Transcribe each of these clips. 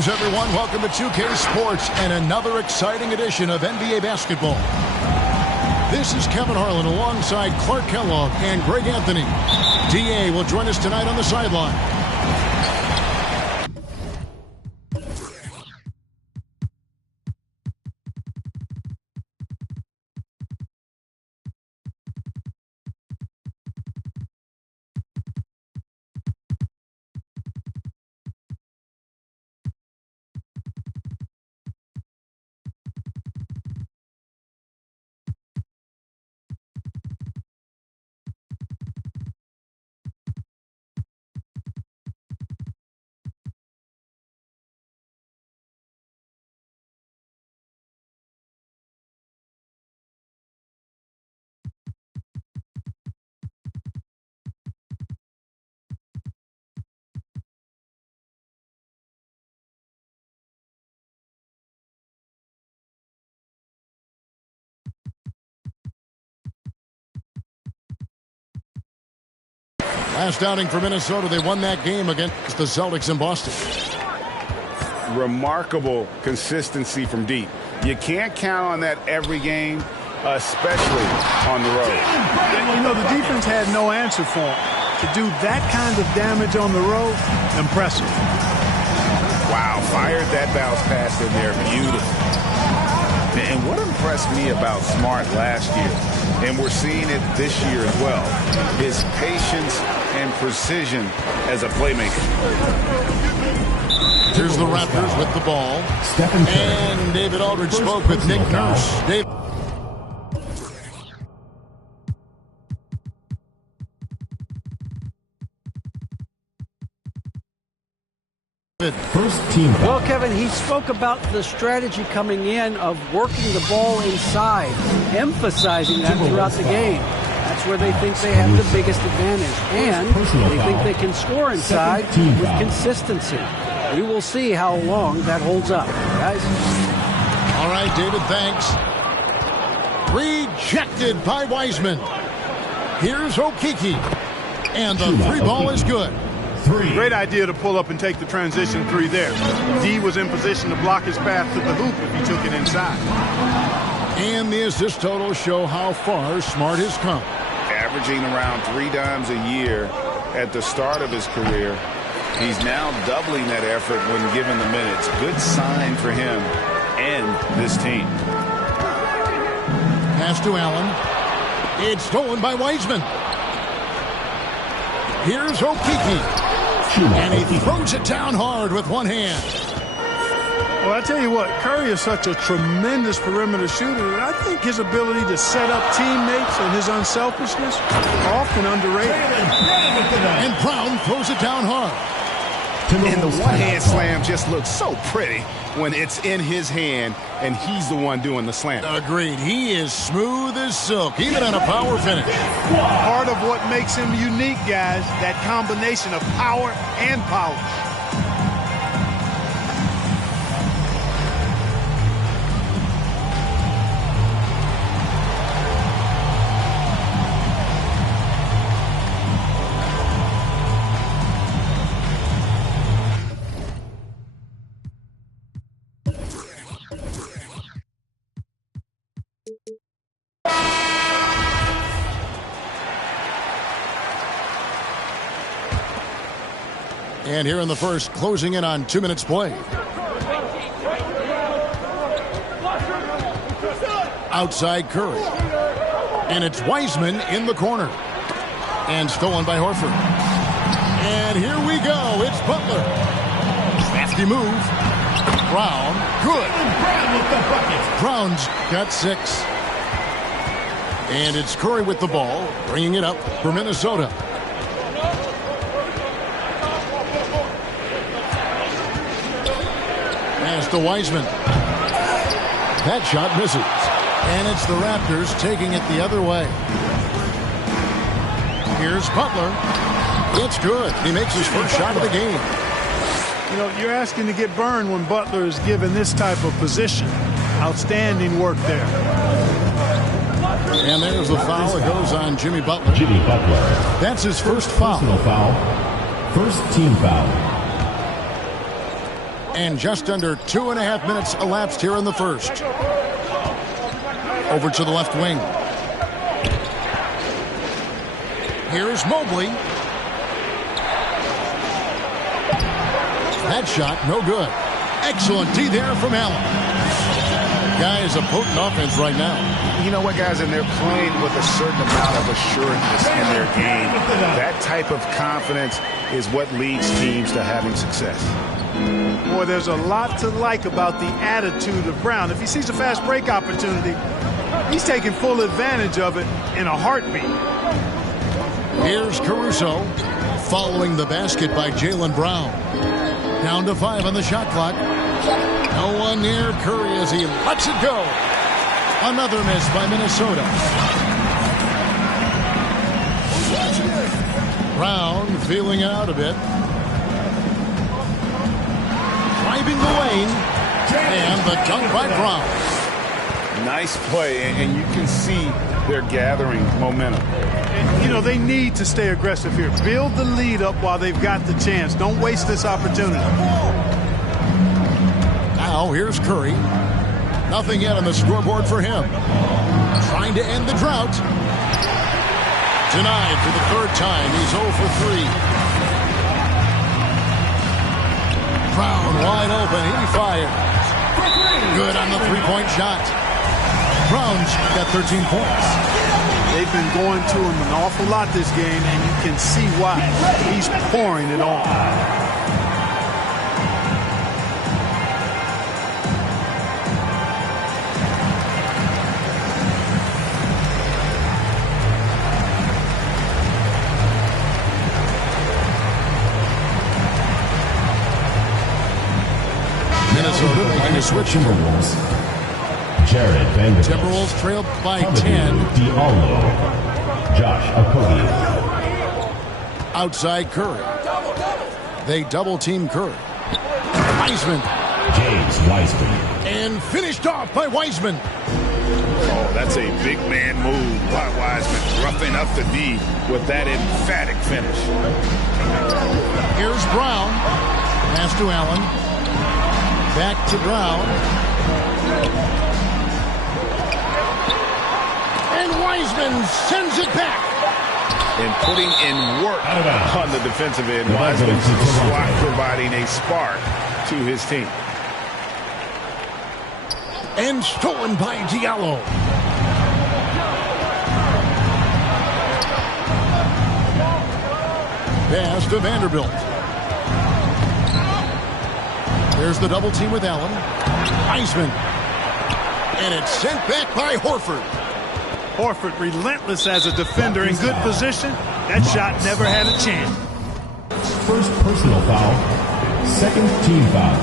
Greetings, everyone. Welcome to 2K Sports and another exciting edition of NBA basketball. This is Kevin Harlan alongside Clark Kellogg and Greg Anthony. DA will join us tonight on the sideline. Last outing for Minnesota, they won that game against the Celtics in Boston. Remarkable consistency from deep. You can't count on that every game, especially on the road. You know, the defense had no answer for him. To do that kind of damage on the road, impressive. Wow, fired that bounce pass in there. Beautiful. And what impressed me about Smart last year, and we're seeing it this year as well, is patience and precision as a playmaker. Here's the Raptors with the ball. And David Aldridge spoke with Nick Nurse. David. First team foul. Well, Kevin, he spoke about the strategy coming in of working the ball inside, emphasizing that throughout the game. That's where they think they have the biggest advantage, and they think they can score inside with consistency. We will see how long that holds up, guys. All right, David, thanks. Rejected by Wiseman. Here's Okeke. And the three ball is good. Great idea to pull up and take the transition three there. D was in position to block his path to the hoop if he took it inside. And the assist totals show how far Smart has come. Averaging around 3 dimes a year at the start of his career. He's now doubling that effort when given the minutes. Good sign for him and this team. Pass to Allen. It's stolen by Wiseman. Here's Okeke. And he throws it down hard with one hand. Well, I tell you what, Curry is such a tremendous perimeter shooter that I think his ability to set up teammates and his unselfishness are often underrated. And Brown throws it down hard. And the one-hand slam just looks so pretty when it's in his hand and he's the one doing the slam. Agreed. He is smooth as silk, even on a power finish. Part of what makes him unique, guys, that combination of power and polish. And here in the first, closing in on 2 minutes play. Outside Curry. And it's Wiseman in the corner. And stolen by Horford. And here we go. It's Butler. Crafty move. Brown. Good. Brown's got 6. And it's Curry with the ball, bringing it up for Minnesota. Pass to Wiseman. That shot misses. And it's the Raptors taking it the other way. Here's Butler. It's good. He makes his first shot of the game. You know, you're asking to get burned when Butler is given this type of position. Outstanding work there. And there's the foul. It goes on Jimmy Butler. That's his first foul. Personal foul. First team foul. And just under 2.5 minutes elapsed here in the first. Over to the left wing. Here's Mobley. That shot, no good. Excellent D there from Allen. Guy is a potent offense right now. You know what, guys? And they're playing with a certain amount of assuredness in their game. That type of confidence is what leads teams to having success. Boy, there's a lot to like about the attitude of Brown. If he sees a fast break opportunity, he's taking full advantage of it in a heartbeat. Here's Caruso following the basket by Jaylen Brown. Down to 5 on the shot clock. No one near Curry as he lets it go. Another miss by Minnesota. Brown feeling it out a bit. Driving the lane. And the dunk by Brown. Nice play, and you can see they're gathering momentum. And, you know, they need to stay aggressive here. Build the lead up while they've got the chance. Don't waste this opportunity. Now here's Curry. Nothing yet on the scoreboard for him. Trying to end the drought. Denied for the third time. He's 0 for 3. Brown wide open. He fires. Good on the three-point shot. Brown's got 13 points. They've been going to him an awful lot this game, and you can see why. He's pouring it on. Minnesota making a switch. Timberwolves. Jared Vanderbilt. Timberwolves trailed by 10. Diallo. Josh Okogie. Outside Curry. They double team Curry. Wiseman. James Wiseman. And finished off by Wiseman. Oh, that's a big man move by Wiseman, roughing up the D with that emphatic finish. Here's Brown. Pass to Allen. Back to Brown. And Wiseman sends it back. And putting in work on the defensive end. Wiseman's slot providing a spark to his team. And stolen by Diallo. Pass to Vanderbilt. There's the double team with Allen. Wiseman. And it's sent back by Horford. Horford relentless as a defender in good position. That shot never had a chance. First personal foul. Second team foul.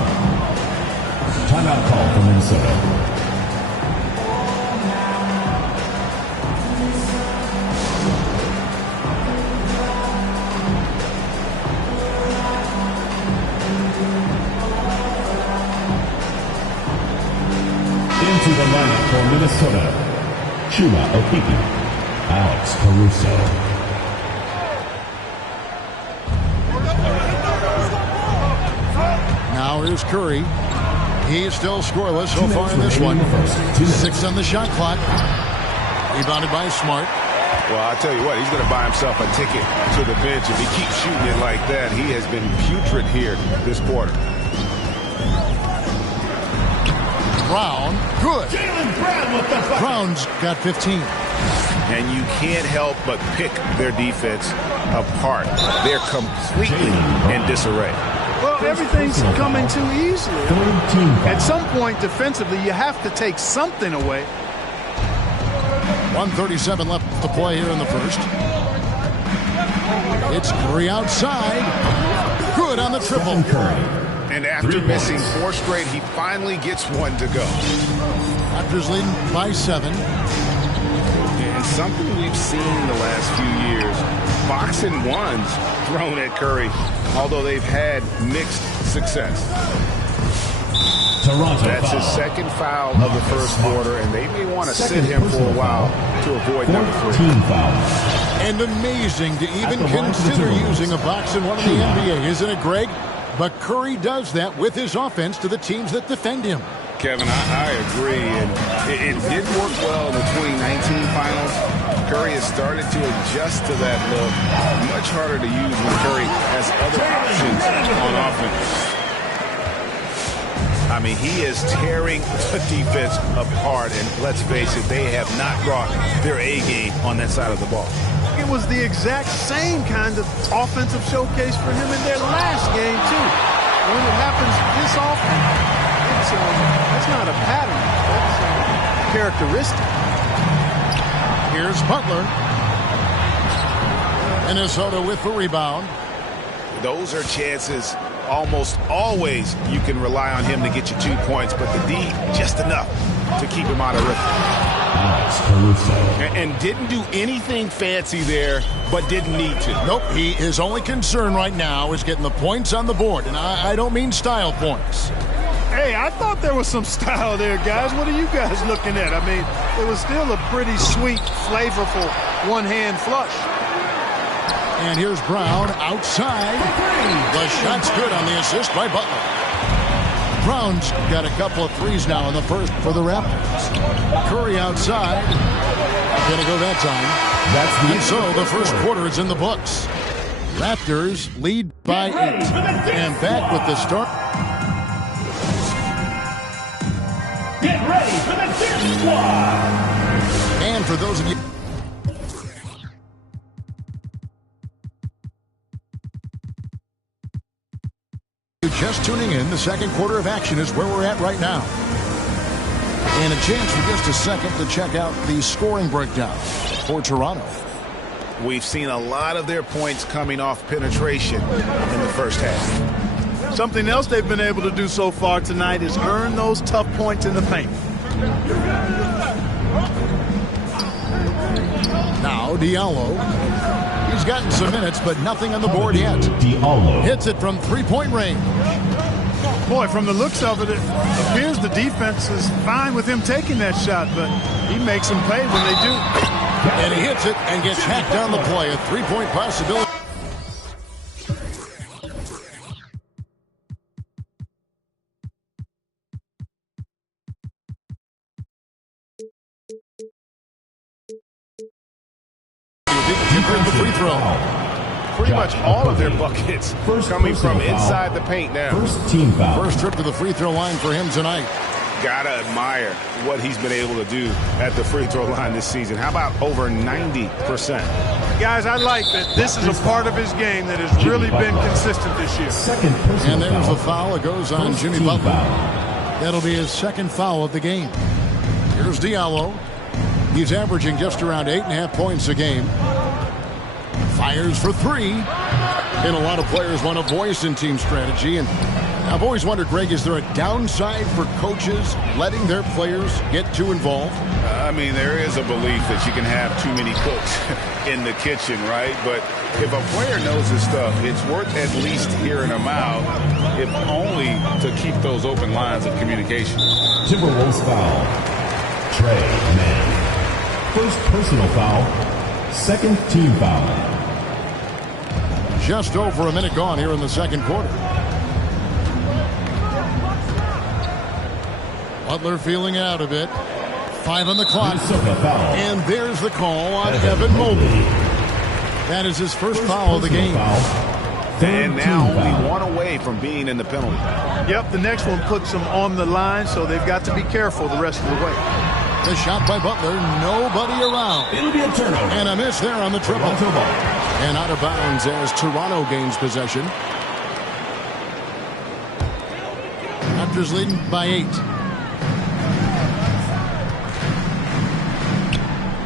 Timeout call for Minnesota. Into the lineup for Minnesota. Chuma Okeke, Alex Caruso. Now here's Curry. He's still scoreless so far in this one. 6 on the shot clock. Rebounded by Smart. Well, I'll tell you what, he's going to buy himself a ticket to the bench. If he keeps shooting it like that, he has been putrid here this quarter. Brown, good. Brown's got 15. And you can't help but pick their defense apart. They're completely in disarray. Well, everything's coming too easily. At some point, defensively, you have to take something away. 1:37 left to play here in the first. It's Curry outside. Good on the triple. And after missing 4 straight, he finally gets one to go. Raptors leading by 7. And something we've seen the last few years, box and ones thrown at Curry, although they've had mixed success. Toronto That's foul. his second foul of the first quarter, and they may want to sit him for a while to avoid number 3. Team foul. And amazing to even consider using a box and one in the NBA, isn't it, Greg? But Curry does that with his offense to the teams that defend him. Kevin, I agree, and it did work well in the 2019 finals. Curry has started to adjust to that look. Much harder to use when Curry has other options on offense. I mean, he is tearing the defense apart, and let's face it, they have not brought their A game on that side of the ball. It was the exact same kind of offensive showcase for him in their last game, too. When it happens this often, that's not a pattern. That's a characteristic. Here's Butler. Minnesota with the rebound. Those are chances almost always you can rely on him to get you 2 points, but the D just enough to keep him out of rhythm. And didn't do anything fancy there, but didn't need to. Nope, his only concern right now is getting the points on the board, and I don't mean style points. Hey, I thought there was some style there, guys. What are you guys looking at? I mean, it was still a pretty sweet, flavorful one-hand flush. And here's Brown outside. The shot's good on the assist by Butler. Brown's got a couple of threes now in the first for the Raptors. Curry outside. Gonna go that time. And so the first quarter is in the books. Raptors lead by 8. And back with the start. Get ready for the Fifth Squad! And for those of you just tuning in, the second quarter of action is where we're at right now. And a chance for just a second to check out the scoring breakdown for Toronto. We've seen a lot of their points coming off penetration in the first half. Something else they've been able to do so far tonight is earn those tough points in the paint. Now Diallo. He's gotten some minutes, but nothing on the board yet. Diallo hits it from three-point range. Boy, from the looks of it, it appears the defense is fine with him taking that shot, but he makes them pay when they do. And he hits it and gets hacked down the play. A three-point possibility. The free throw. Pretty much all of their buckets coming from inside the paint now. First team foul. First trip to the free throw line for him tonight. Gotta admire what he's been able to do at the free throw line this season. How about over 90%? Guys, I like that this is a part of his game that has really been consistent this year. Second personal and there's foul. the foul. It goes on First Jimmy team Butler. foul. That'll be his second foul of the game. Here's Diallo. He's averaging just around 8.5 points a game. Fires for 3. And a lot of players want a voice in team strategy. And I've always wondered, Greg, is there a downside for coaches letting their players get too involved? I mean, there is a belief that you can have too many cooks in the kitchen, right? But if a player knows his stuff, it's worth at least hearing them out, if only to keep those open lines of communication. Timberwolves foul. Trey Mann. First personal foul. Second team foul. Just over a minute gone here in the second quarter. Butler feeling out of it. 5 on the clock. And there's the call on Evan Mobley. That is his first foul of the game. And now only one away from being in the penalty. Yep, the next one puts them on the line, so they've got to be careful the rest of the way. The shot by Butler, nobody around. It'll be a turnover. And a miss there on the triple. And out of bounds as Toronto gains possession. Raptors leading by 8.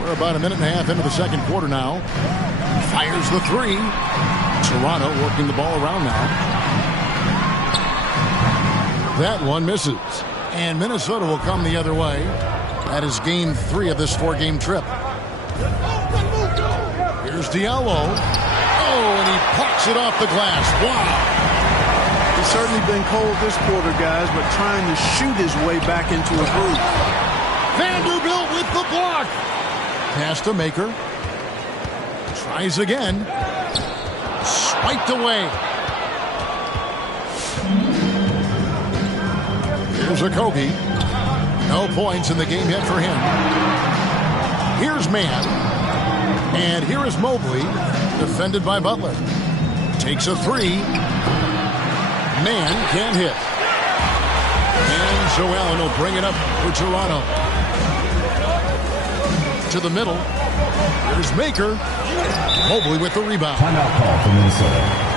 We're about a minute and a half into the second quarter now. Fires the 3. Toronto working the ball around now. That one misses. And Minnesota will come the other way. That is game 3 of this 4-game trip. Here's Diallo. Oh, and he plucks it off the glass. Wow. He's certainly been cold this quarter, guys, but trying to shoot his way back into a groove. Vanderbilt with the block. Pass to Maker. Tries again. Swiped away. Here's Okogie. No points in the game yet for him. Here's Mann. And here is Mobley, defended by Butler. Takes a three. Mann can't hit. And Joe Allen will bring it up for Toronto. To the middle. Here's Maker. Mobley with the rebound. Timeout call for Minnesota.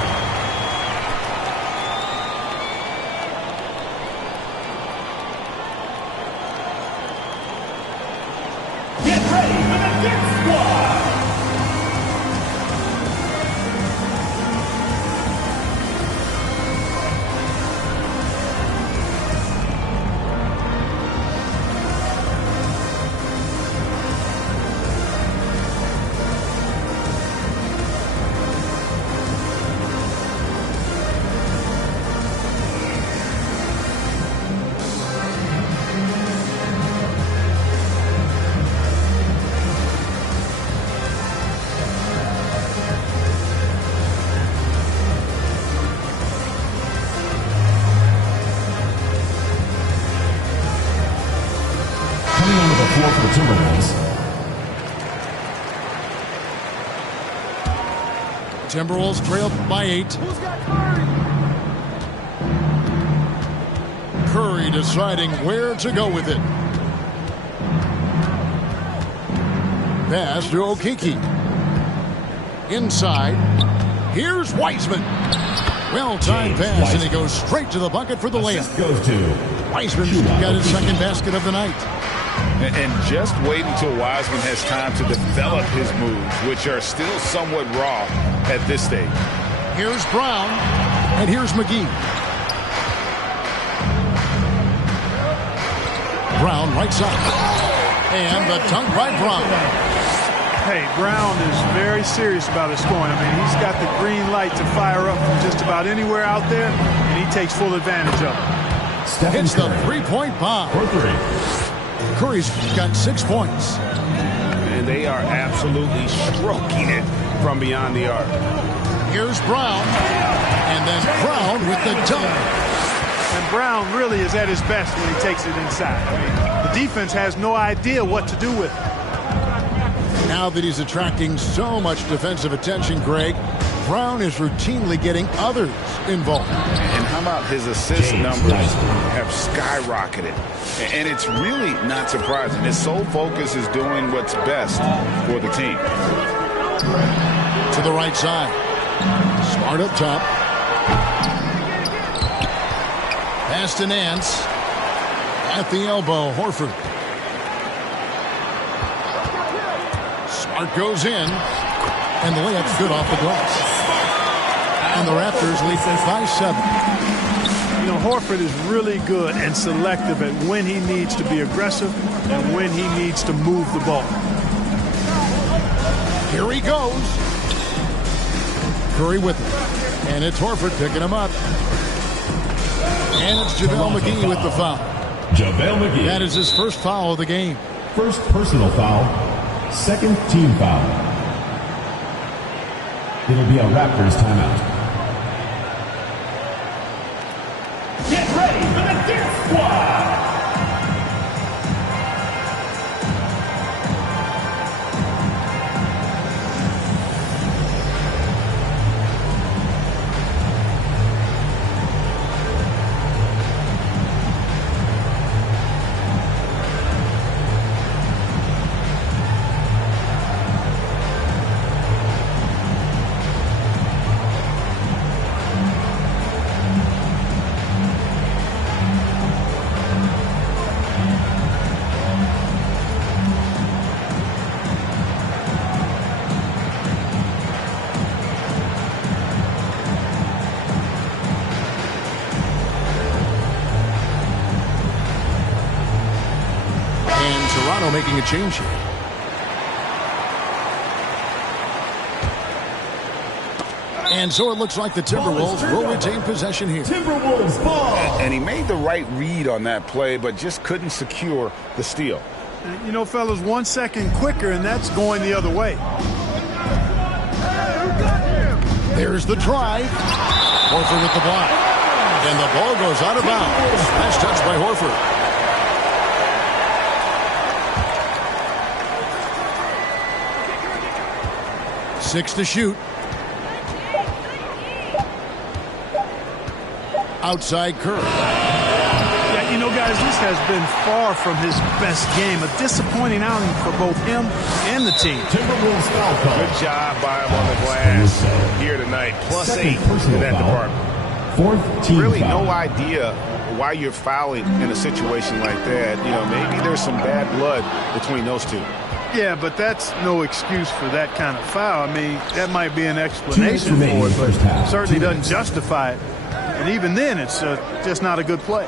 For the Timberwolves. Timberwolves trailed by 8. Who's got Curry? Curry deciding where to go with it. Pass to Okeke. Inside. Here's Wiseman. Well-timed pass, and he goes straight to the bucket for the layup. Goes to Wiseman's got his second basket of the night. And just wait until Wiseman has time to develop his moves, which are still somewhat raw at this stage. Here's Brown, and here's McGee. Brown right side. And the dunk by Brown. Hey, Brown is very serious about his scoring. I mean, he's got the green light to fire up from just about anywhere out there, and he takes full advantage of it. Hits the three-point bomb. For 3. Curry's got 6 points. And they are absolutely stroking it from beyond the arc. Here's Brown. And then Brown with the dunk. And Brown really is at his best when he takes it inside. I mean, the defense has no idea what to do with it. Now that he's attracting so much defensive attention, Greg, Brown is routinely getting others involved. And how about his assist numbers have skyrocketed? And it's really not surprising. His sole focus is doing what's best for the team. To the right side. Smart up top. Pass to Nance. At the elbow, Horford. Smart goes in. And the layup's good off the glass. And the Raptors lead by 7. You know, Horford is really good and selective at when he needs to be aggressive and when he needs to move the ball. Here he goes. Curry with it. And it's Horford picking him up. And it's JaVale McGee with the foul. JaVale McGee. That is his first foul of the game. First personal foul. Second team foul. It'll be a Raptors timeout. Get ready for the Dip Squad! Making a change here. And so it looks like the Timberwolves will retain possession here. Timberwolves ball. And he made the right read on that play, but just couldn't secure the steal. You know, fellas, 1 second quicker, and that's going the other way. There's the drive. Horford with the block. And the ball goes out of bounds. Last touch by Horford. Six to shoot. Outside Curry. Yeah, you know, guys, this has been far from his best game. A disappointing outing for both him and the team. Good job by him on the glass here tonight. +8 in that department. Really no idea why you're fouling in a situation like that. You know, maybe there's some bad blood between those two. Yeah, but that's no excuse for that kind of foul. I mean, that might be an explanation for it, but certainly doesn't justify it. And even then, it's just not a good play.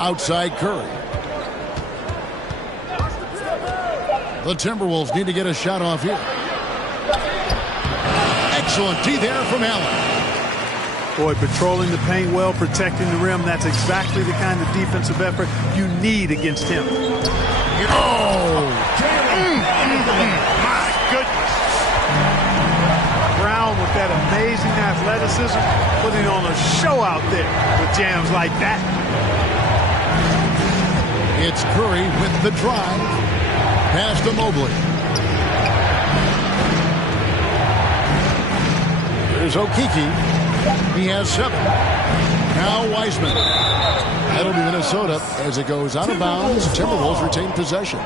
Outside Curry. The Timberwolves need to get a shot off here. Excellent D there from Allen. Boy, patrolling the paint well, protecting the rim, that's exactly the kind of defensive effort you need against him. Oh! My goodness. Brown with that amazing athleticism, putting on a show out there with jams like that. It's Curry with the drive. Pass to Mobley. There's Okeke. He has 7. Now Wiseman. That'll be Minnesota as it goes out of bounds. Timberwolves retain possession.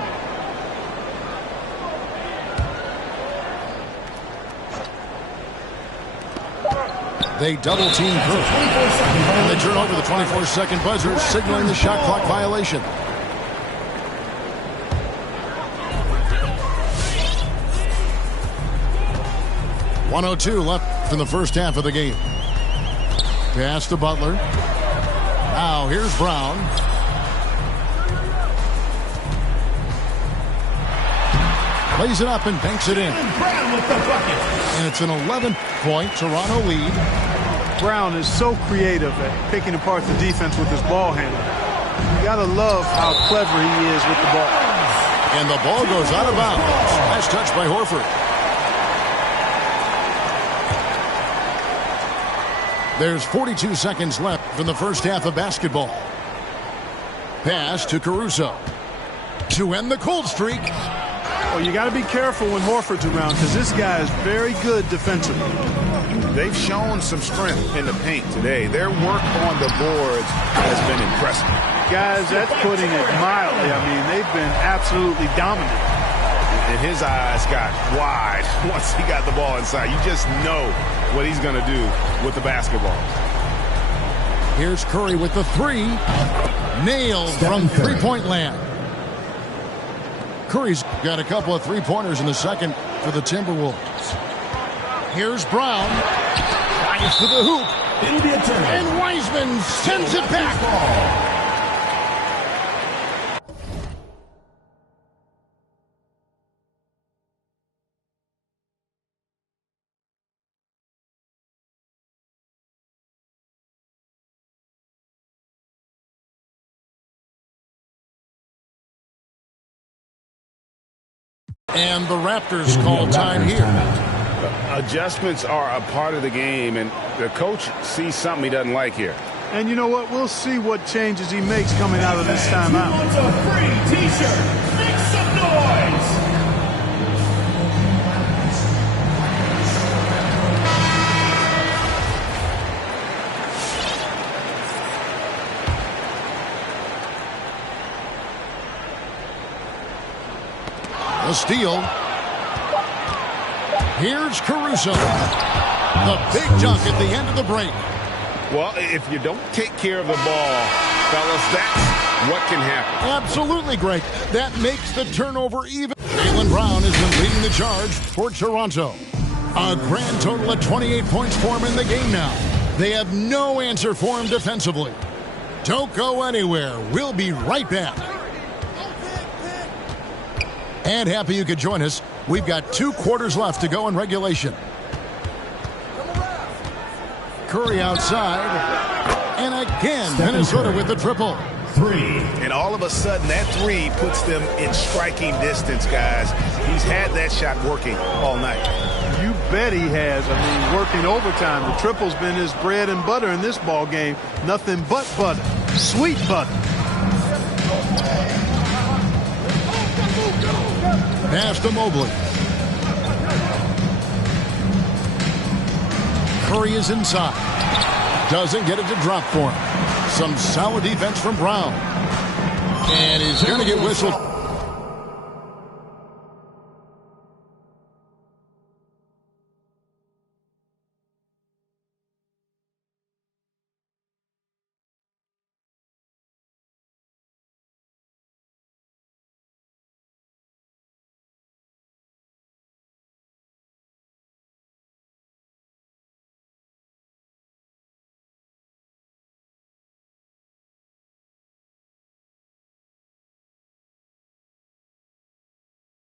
They double team Curry. And they turn over the 24-second buzzer, signaling the shot clock violation. .102 left in the first half of the game. Pass to Butler. Now here's Brown. Lays it up and banks it in. And it's an 11-point Toronto lead. Brown is so creative at picking apart the defense with his ball handling. You gotta love how clever he is with the ball. And the ball goes out of bounds. Last touch by Horford. There's 42 seconds left in the first half of basketball. Pass to Caruso to end the cold streak. Well, you got to be careful when Horford's around because this guy is very good defensively. They've shown some strength in the paint today. Their work on the boards has been impressive. Guys, that's putting it mildly. I mean, they've been absolutely dominant. And his eyes got wide once he got the ball inside. You just know what he's going to do with the basketball. Here's Curry with the 3. Nailed from three-point land. Curry's got a couple of three-pointers in the second for the Timberwolves. Here's Brown. Drives to the hoop. It'll be a turn. And Wiseman sends it back. And the Raptors call time here. Adjustments are a part of the game, and the coach sees something he doesn't like here. And you know what? We'll see what changes he makes coming out of this timeout. Who wants a free T-shirt? Make some noise! A steal. Here's Caruso. The big dunk at the end of the break. Well, if you don't take care of the ball, fellas, that's what can happen. Absolutely, Greg. That makes the turnover even. Jaylen Brown has been leading the charge for Toronto. A grand total of 28 points for him in the game now. They have no answer for him defensively. Don't go anywhere. We'll be right back. And happy you could join us. We've got 2 quarters left to go in regulation. Curry outside. And again, Minnesota with the triple. 3. And all of a sudden, that 3 puts them in striking distance, guys. He's had that shot working all night. You bet he has. I mean, working overtime. The triple's been his bread and butter in this ball game. Nothing but butter. Sweet butter. Pass to Mobley. Curry is inside. Doesn't get it to drop for him. Some solid defense from Brown. And he's going to get whistled.